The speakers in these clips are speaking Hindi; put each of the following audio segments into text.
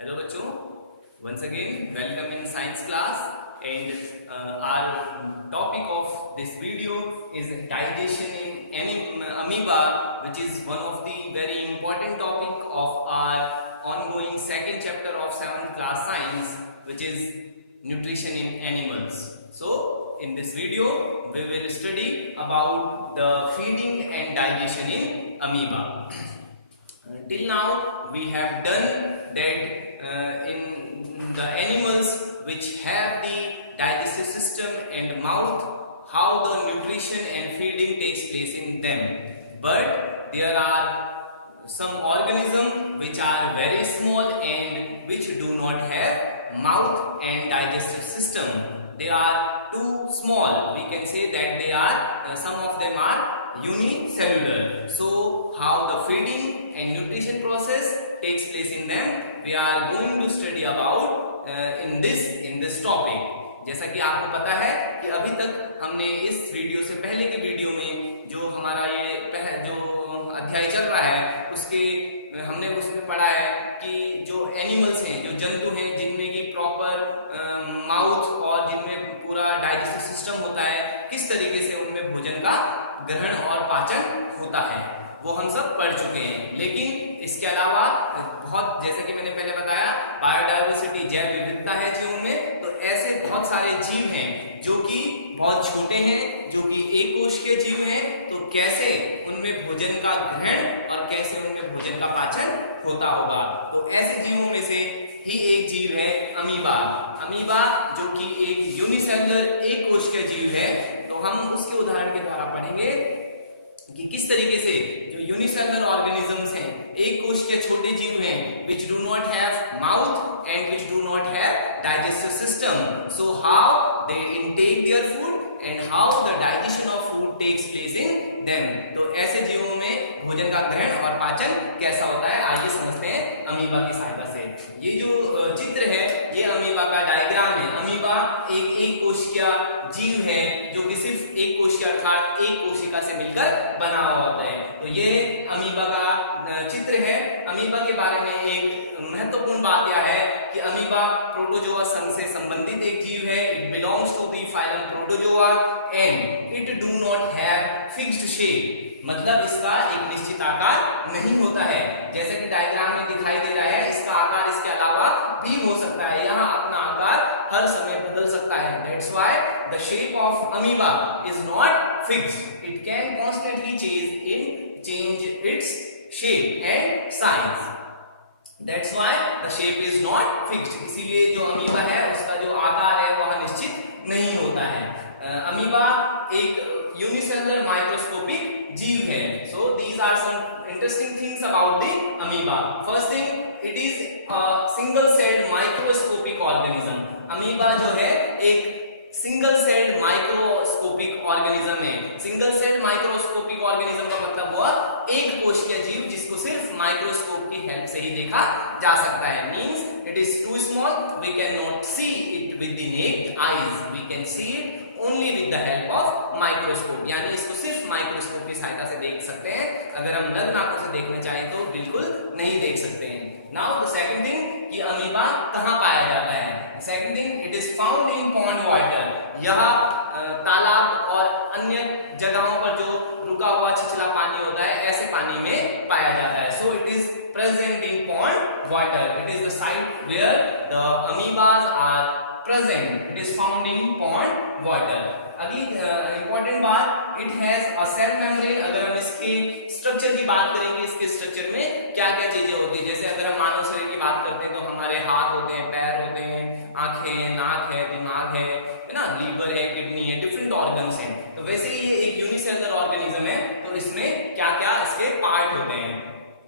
Hello बच्चों, once again welcome in science class and our topic of this video is digestion in amoeba, which is one of the very important topic of our ongoing second chapter of 7th class science, which is nutrition in animals. So in this video we will study about the feeding and digestion in amoeba. Till now we have done that in the animals which have the digestive system and mouth, how the nutrition and feeding takes place in them. But there are some organisms which are very small and which do not have mouth and digestive system. They are too small. We can say that they are some of them are unicellular. So how the feeding and nutrition process takes place in them, we are going to study about in this topic. जैसा कि आपको पता है कि अभी तक हमने इस वीडियो से पहले के वीडियो में जो हमारा ये जो अध्याय चल रहा है उसके हमने उसमें पढ़ा है कि जो एनिमल्स हैं, जो जंतु हैं जिनमें की प्रॉपर माउथ और जिनमें पूरा डाइजेस्टिव सिस्टम होता है, किस तरीके से उनमें भोजन का ग्रहण और पाचन होता है, वो हम सब पढ़ चुके हैं। लेकिन इसके अलावा बहुत, जैसे कि मैंने पहले बताया, बायोडायवर्सिटी जैव विविधता है जीवों में, तो ऐसे बहुत सारे जीव हैं जो कि बहुत छोटे हैं, जो कि एक कोश के जीव हैं, तो कैसे उनमें भोजन का ग्रहण और कैसे उनमें भोजन का पाचन होता होगा। तो ऐसे जीवों में से ही एक जीव है अमीबा। अमीबा जो कि एक यूनिसेलुलर एक कोश के जीव है, तो हम उसके उदाहरण के द्वारा पढ़ेंगे कि किस तरीके से जो यूनिसेलुलर ऑर्गेनिजम्स हैं, एक कोश के छोटे जीव हैं, which do not have mouth and which do not have digestive system, so how they intake their food and how the digestion of food takes place in them. तो ऐसे जीवों में भोजन का ग्रहण और पाचन कैसा होता है, आइए समझते हैं अमीबा की सहायता से। ये जो चित्र है ये अमीबा का डायग्राम है। अमीबा एक कोशिका जीव है जो कि सिर्फ एक कोशिका अर्थात एक कोशिका से मिलकर बना हुआ होता है। तो ये अमीबा का चित्र है। अमीबा के बारे में एक महत्वपूर्ण बात यह है कि अमीबा प्रोटोजोआ संघ से संबंधित एक जीव है। It belongs to the phylum protozoa and it do not have fixed shape, मतलब इसका एक निश्चित आकार नहीं होता है। जैसे कि डायग्राम में दिखाई दे रहा है, इसका आकार इसके अलावा भी हो सकता है, यहाँ अपना आकार हर समय बदल सकता है। That's why the shape of amoeba is not fixed. It can constantly change its shape and size. That's why the shape is not fixed. इसीलिए जो अमीबा है उसका जो आकार है वह निश्चित नहीं होता है। अमीबा एक यूनिसेलुलर माइक्रोस्कोपिक जीव है। So these are some interesting things about the amoeba. First thing, it is a single celled microscopic organism. Amoeba जो है एक सिंगल सेल्ड माइक्रोस्कोपिक ऑर्गेनिज्म है। सिंगल सेल्ड माइक्रोस्कोपिक ऑर्गेनिज्म का मतलब हुआ एक कोशिकीय जीव जिसको सिर्फ माइक्रोस्कोप की हेल्प से ही देखा जा सकता है। Means it is too small, we can not see it with the naked eyes, we can see it only with the help of microscope, यानी इसको सिर्फ माइक्रोस्कोप की सहायता से देख सकते हैं। अगर हम नग्न आंखों से देखना चाहें तो बिल्कुल नहीं देख सकते हैं। नाउ द सेकंड थिंग कि अमीबा कहां पाया जाता है। Second thing, it is found in pond water. यह तालाब और अन्य जगहों पर जो रुका हुआ छिछला पानी होता है, ऐसे पानी में पाया जाता है। So it is present in pond water. It is the site where the amoebas are present. It is found in pond water. अगली इंपॉर्टेंट बात, it has a cell membrane. अगर हम इसके स्ट्रक्चर की बात करेंगे, इसके स्ट्रक्चर में क्या क्या चीजें होती है, जैसे अगर हम मानव शरीर की बात करते हैं तो हमारे हाथ होते हैं, पैर होते हैं, आंखें, नाक है, दिमाग है ना, लीवर है, किडनी है, डिफरेंट ऑर्गन्स हैं। तो वैसे ही ये एक यूनिसेलुलर ऑर्गेनिज्म है, तो इसमें क्या क्या इसके पार्ट होते हैं।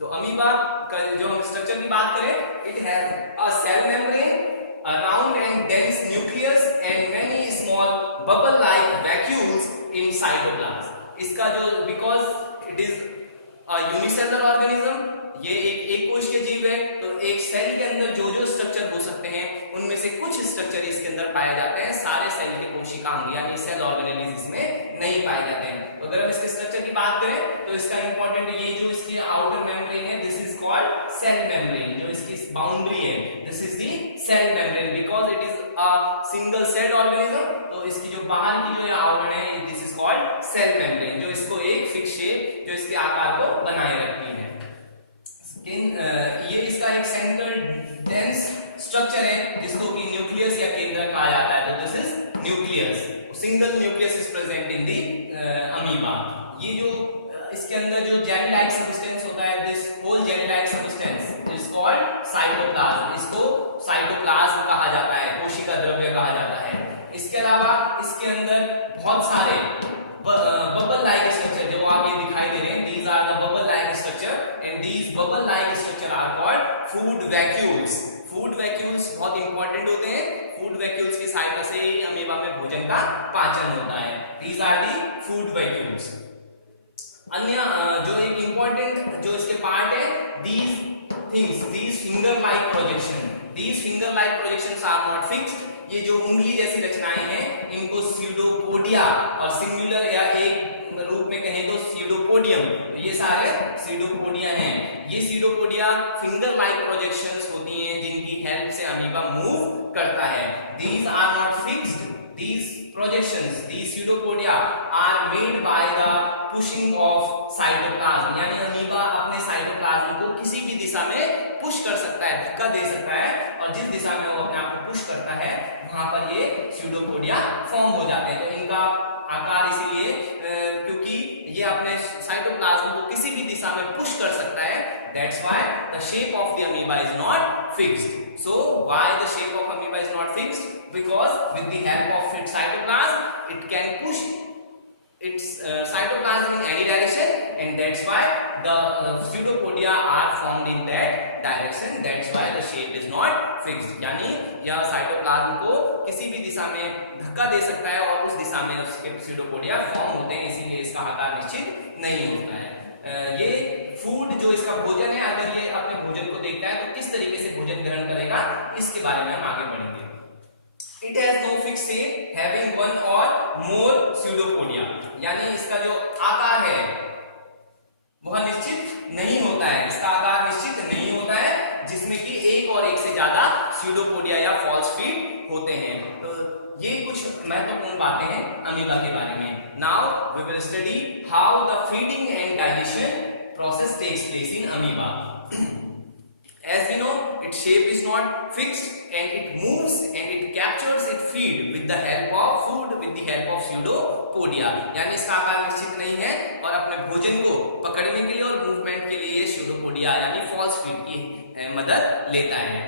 तो अमीबा का जो हम स्ट्रक्चर की बात करें, it has a cell membrane, a round and dense nucleus and many small bubble-like vacuoles in cytoplasm. इसका जो because it is a unicellular organism, ये एक कोश के जीव है, तो एक सेल के अंदर जो जो स्ट्रक्चर हो सकते हैं उनमें से कुछ स्ट्रक्चर इसके अंदर पाए जाते हैं। सारे सेल के कोशिकांग यानी सेल ऑर्गेनेल्स इसमें नहीं पाए जाते हैं। तो अगर हम इसके स्ट्रक्चर की बात करें तो इसका इंपॉर्टेंट ये जो इसकी आउटर मेम्ब्रेन है, this is called cell membrane. जो इसकी बाउंड्री है, this is the cell membrane because it is a single cell organism. तो इसकी जो बाहर की जो आवरण है this is called cell membrane, जो इसको एक फिक्स शेप, जो इसके आकार को बनाए रखती है। ये इसका एक सेंट्रल डेंस स्ट्रक्चर है जिसको कि न्यूक्लियस या केंद्र कहा जाता है। तो this is nucleus, single nucleus is present in the amoeba. ये जो इसके अंदर जो जेली लाइक सब्सटेंस होता है, this whole jelly like substance is called cytoplasm. इसको साइटोप्लाज्म कहा जाता है, कोशिका द्रव्य कहा जाता है। इसके अलावा इसके अंदर बहुत सारे बबल लाइक स्ट्रक्चर जो आप ये दिखाई दे रहे हैं, these are the bubble like structure and these bubble like structure are called food vacuoles. Food vacuoles बहुत इंपॉर्टेंट होते हैं। फूड वैक्यूल्स की सहायता से ही अमीबा में भोजन का पाचन होता है। These are the food vacuoles. अन्य जो एक इंपॉर्टेंट जो इसके पार्ट है, these things, these finger like projections are not fixed। ये जो उंगली जैसी रचनाएं हैं इनको स्यूडोपोडिया और सिंगुलर या एक रूप में कहें तो स्यूडोपोडियम, ये सारे स्यूडोपोडिया हैं। ये स्यूडोपोडिया फिंगर लाइक प्रोजेक्शंस होती हैं जिनकी हेल्प से अमीबा मूव करता है। These are not fixed, these projections, these pseudopodia are made by the pushing of cytoplasm। यानी अमीबा अपने साइटोप्लाज्म को किसी भी दिशा में पुश कर सकता है, धक्का दे सकता है, और जिस दिशा में वो अपने आप को पुश करता है वहां पर ये pseudopodia फॉर्म हो जाते हैं। तो इनका आकार इसीलिए क्योंकि ये अपने साइटोप्लाज्म को किसी भी दिशा में पुश कर सकता है, that's why the shape of the amoeba is not fixed। So why the shape of amoeba is not fixed? Because with the help of its cytoplasm it can push its cytoplasm in any direction, and that's why the pseudopodia are formed in that direction, that's why the shape is not fixed। यानी यह साइटोप्लाज्म को किसी भी दिशा में धक्का दे सकता है और उस दिशा में उसके pseudopodia फॉर्म होते हैं, इसीलिए इसका आकार निश्चित नहीं होता है। ये फूड जो इसका भोजन है, अगर ये अपने भोजन को देखता है तो किस तरीके से भोजन ग्रहण करेगा, इसके बारे में हम आगे बढ़ेंगे। It has no fixed shape, having one or more pseudopodia। यानी इसका जो आकार है वह निश्चित नहीं होता है, इसका आकार निश्चित नहीं होता है, जिसमें कि एक और एक से ज्यादा pseudopodia या false feet होते हैं। तो ये कुछ महत्वपूर्ण बातें हैं अमीबा के बारे में। Now we will study how the feeding and digestion process takes place in amoeba। As we know, its shape is not fixed and it moves and it captures its feed with the help of food, with the help of pseudopodia। यानी इसका आकार निश्चित नहीं है और अपने भोजन को पकड़ने के लिए और मूवमेंट के लिए pseudopodia यानी false feed की मदद लेता है।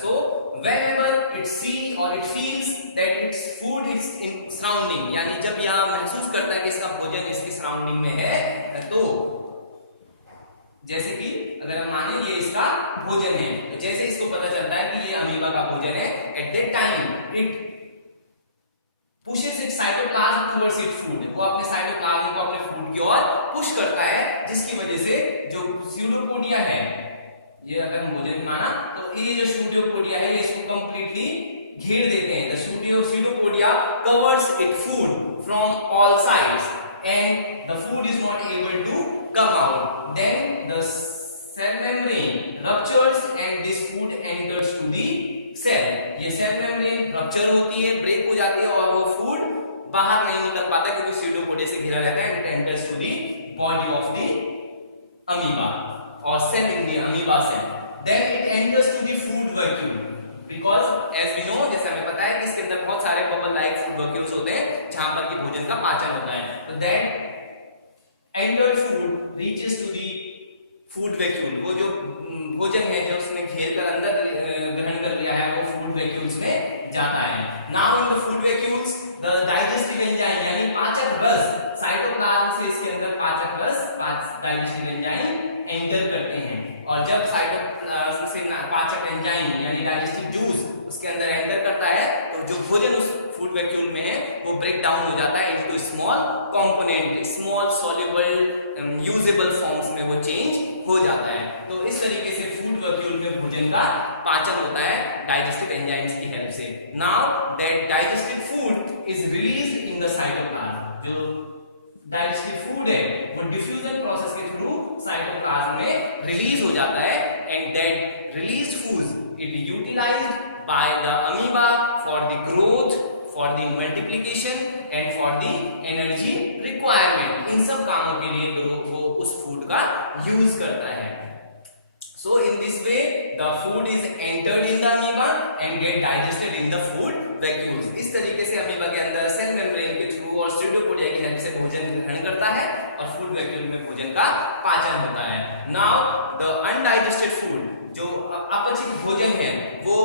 So whenever it see or it feels that its food is in surrounding, यानी जब यह महसूस करता है कि इसका भोजन इसकी सराउंडिंग में है, तो जैसे कि अगर हम माने ये इसका भोजन है, तो जैसे इसको पता चलता है कि ये अमीबा का भोजन है, at that time it pushes its cytoplasm towards its food। वो अपने साइटोप्लाज्म को अपने फूड की ओर पुश करता है, जिसकी वजह से जो स्यूडोपोडिया है, ये अगर हम भोजन माना तो ये जो स्यूडोपोडिया है ये इसको कंप्लीटली घेर देते हैं। The pseudopodia covers its food from all sides and the food is not able to come out। Then the cell membrane ruptures and this food enters to the cell। ये सेल मेम्ब्रेन रप्चर होती है, ब्रेक हो जाती है और वो फूड बाहर नहीं निकल पाता क्योंकि स्यूडोपोडिया से घिरा रहता है, and it enters to the body of the amoeba or cell in the amoeba cell। Then it enters to the food vacuole because as we know, जैसे हमें पता है कि इसके अंदर बहुत सारे बबल लाइक फूड वैक्यूल्स होते हैं जहां पर कि भोजन का पाचन होता है। तो that entered food reaches to the food vacuole। वो जो भोजन है जो उसने घेर कर अंदर ग्रहण कर लिया है वो फूड वैक्यूल्स में जाता है। Now in the food vacuoles the digestive enzyme यानी पाचक रस, साइटोप्लाज्म से इसके अंदर पाचक रस, डाइजेस्टिव एंजाइम एंटर करते हैं, और जब साइटोप्लाज्म से पाचक एंजाइम यानी डाइजेस्टिव जूस उसके अंदर एंटर करता है तो जो भोजन उस फूड वैक्यूल में है वो ब्रेक डाउन हो जाता है into small component, small soluble usable forms में वो चेंज हो जाता है। तो इस तरीके से फूड वैक्यूल में भोजन का पाचन होता है डाइजेस्टिव एंजाइम्स की हेल्प से। Now that digestive food is released in the cytoplasm. जो डाइजेस्टिव फूड है वो डिफ्यूजन प्रोसेस के थ्रू साइटोप्लाज्म में रिलीज हो जाता है, and that released food by the amoeba for the growth, for the multiplication and for the energy requirement. इन सब कामों के लिए वो उस फूड का यूज करता है. So in this way the food is entered in the amoeba and get digested in the food vacuoles. इस तरीके से अमीबा के अंदर सेल मेम्ब्रेन के थ्रू और स्यूडोपोडिया की हेल्प से भोजन ग्रहण करता है और फूड वैक्यूल में भोजन का पाचन होता है. Now the undigested food, जो अपचित भोजन है वो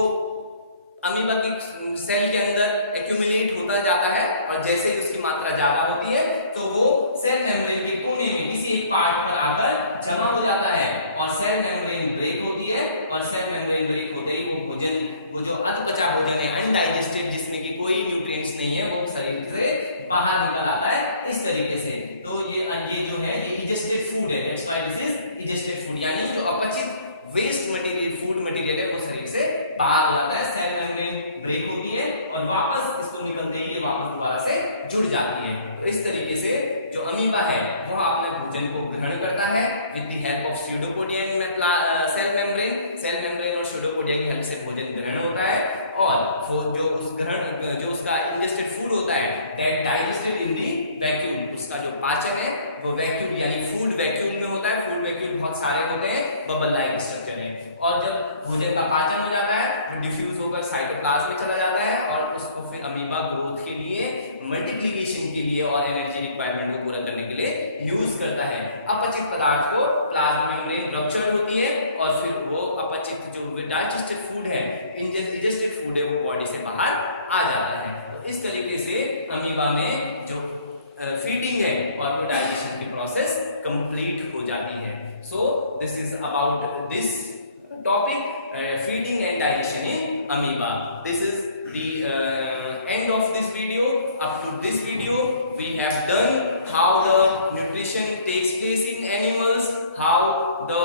अमीबा की सेल के अंदर एक्यूमुलेट होता जाता है और जैसे ही उसकी मात्रा ज्यादा होती है तो वो सेल मेम्ब्रेन के कोने में किसी एक पार्ट पर आकर जमा हो जाता है और सेल मेम्ब्रेन ब्रेक होती है और सेल मेम्ब्रेन ब्रेक होते ही वो भोजन, वो जो अधपचा भोजन है अनडाइजेस्टेड, जिसमें कि कोई न्यूट्रिएंट्स नहीं है, वो शरीर से बाहर निकल आता है इस तरीके से. तो ये जो है ये इजेस्टेड फूड है. That's why this is ingested food, यानी जो अपचित वेस्ट मटेरियल, फूड मटेरियल है वो शरीर से बाहर हो जाता है. सेल मेम्ब्रेन ब्रेक होती है और वापस इसको निकलते ही ये वापस दोबारा से जुड़ जाती है. तो इस तरीके से जो अमीबा है वह अपने भोजन को ग्रहण करता है with the help of pseudopodia cell membrane. Cell membrane और स्यूडोपोडिया की हेल्प से भोजन ग्रहण होता है और वो जो उसका इंजेस्टेड फूड होता है that digested in the vacuole. उसका जो पाचन है वो वैक्यूल यानी फूड वैक्यूल में होता है. फूड वैक्यूल बहुत सारे होते हैं, बबल लाइक स्ट्रक्चर है, और जब भोजन का पाचन हो जाता है तो डिफ्यूज होकर साइटोप्लाज्म में चला जाता है और उसको फिर अमीबा ग्रोथ के लिए, मल्टीप्लिकेशन के लिए और एनर्जी रिक्वायरमेंट को पूरा करने के लिए यूज करता है. अपचित पदार्थ को प्लाज्मा मेम्ब्रेन रप्चर होती है और फिर वो अपचित जो डाइजेस्टेड फूड है, इंजेस्टेड फूड है, वो बॉडी से बाहर आ जाता है. तो इस तरीके से अमीबा में जो फीडिंग है और डाइजेशन की प्रोसेस कंप्लीट हो जाती है. So this is about this topic, feeding and digestion in amoeba. This is the end of this video. Up to this video we have done how the nutrition takes place in animals, how the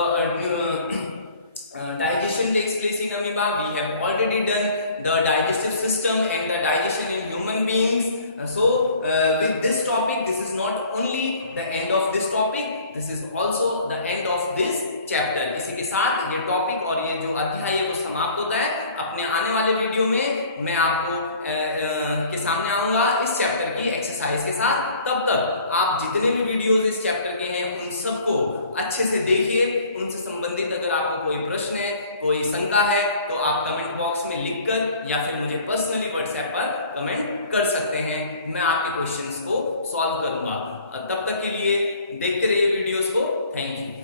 digestion takes place in amoeba. We have already done the digestive system and the digestion in human beings. So with this topic, this is not only the end of this topic, this is also the end of this chapter. इसी के साथ ये टॉपिक और ये जो अध्याय है वो समाप्त होता है. अपने आने वाले वीडियो में मैं आपको के सामने आऊंगा इस चैप्टर की एक्सरसाइज के साथ. तब तक आप जितने भी वीडियोस इस चैप्टर के हैं उन सबको अच्छे से देखिए. उनसे संबंधित अगर आपको कोई प्रश्न है, कोई शंका है तो आप कमेंट बॉक्स में लिखकर या फिर मुझे पर्सनली व्हाट्सएप पर कमेंट कर सकते हैं. मैं आपके क्वेश्चंस को सॉल्व करूंगा. तब तक के लिए देखते रहिए वीडियोस को. Thank you.